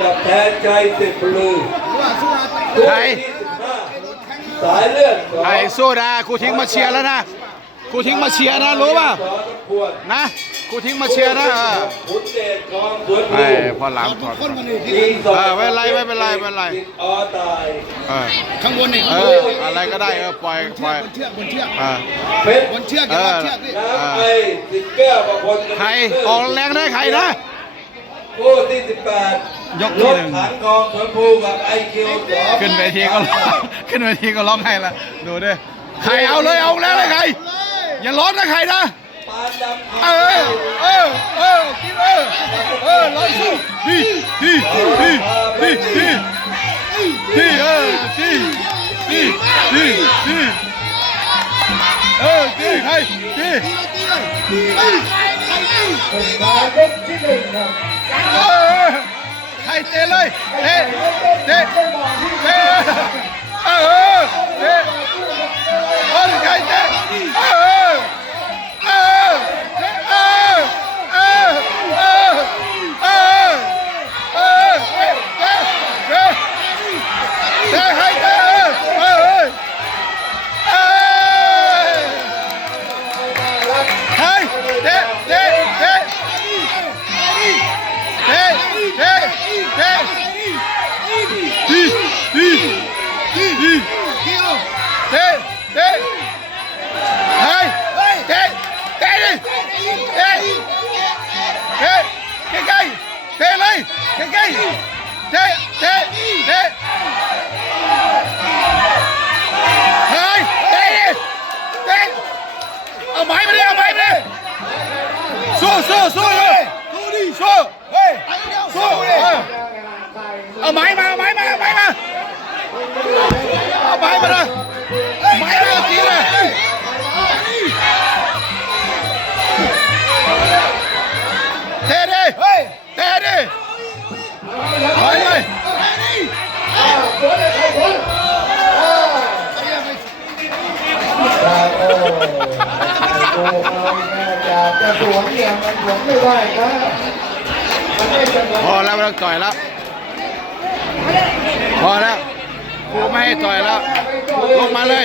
กับแทนใจสิบลือใครสายเลือดของไอ้โซดาครูทิ้งมาเชียร์แล้วนะครูทิ้งมาเชียร์นะรู้ป่ะสอตะควรนะครูทิ้งมาเชียร์นะเออขุนเดชกองสวนไอ้ภูพอหลังถอดยิงสองเออไม่เป็นไรไม่เป็นไรไม่เป็นไรติดออตายเออข้างบนนี่เอออะไรก็ได้เออปล่อยปล่อยบนเชือกบนเชือกเออเพชรบนเชือกอย่าว่าเชือกนี่น้ำไอสิบแก้วประพลใครออกแรงได้ใครนะคู่ที่สิบแปด ยกที่รถหนึ่งถังกองสวนภูกับไอคิวสองขึ้นเวทีก็ร้องขึ้นเวทีก็ร้องไห้ละดูดิใครเอาเลยเอาแล้วเลยใครอย่าร้อนนะใครนะปานดำเออเออเออกินเออเออร้อนสู้ดีดีดีดีดีดีเออดีดีดีดีเออดีใครดีมายกที่หนึ่งครับ เออใครเตะเลยเตะเตะเตะ สู้สู้สู้เลยสู้เฮ้ยสู้เออ เอาไม้มาเอาไม้มาเอาไม้มาเอาไม้มาเลยไม้มาทีเลยเทดิเฮ้ยเทดิถอยเลยอยากจะสวนเนี่ยมันสวนไม่ได้ครับมันไม่สงบพอแล้วไม่ต้องต่อยแล้ว พอแล้วครูไม่ให้ต่อยแล้ว ลงมาเลย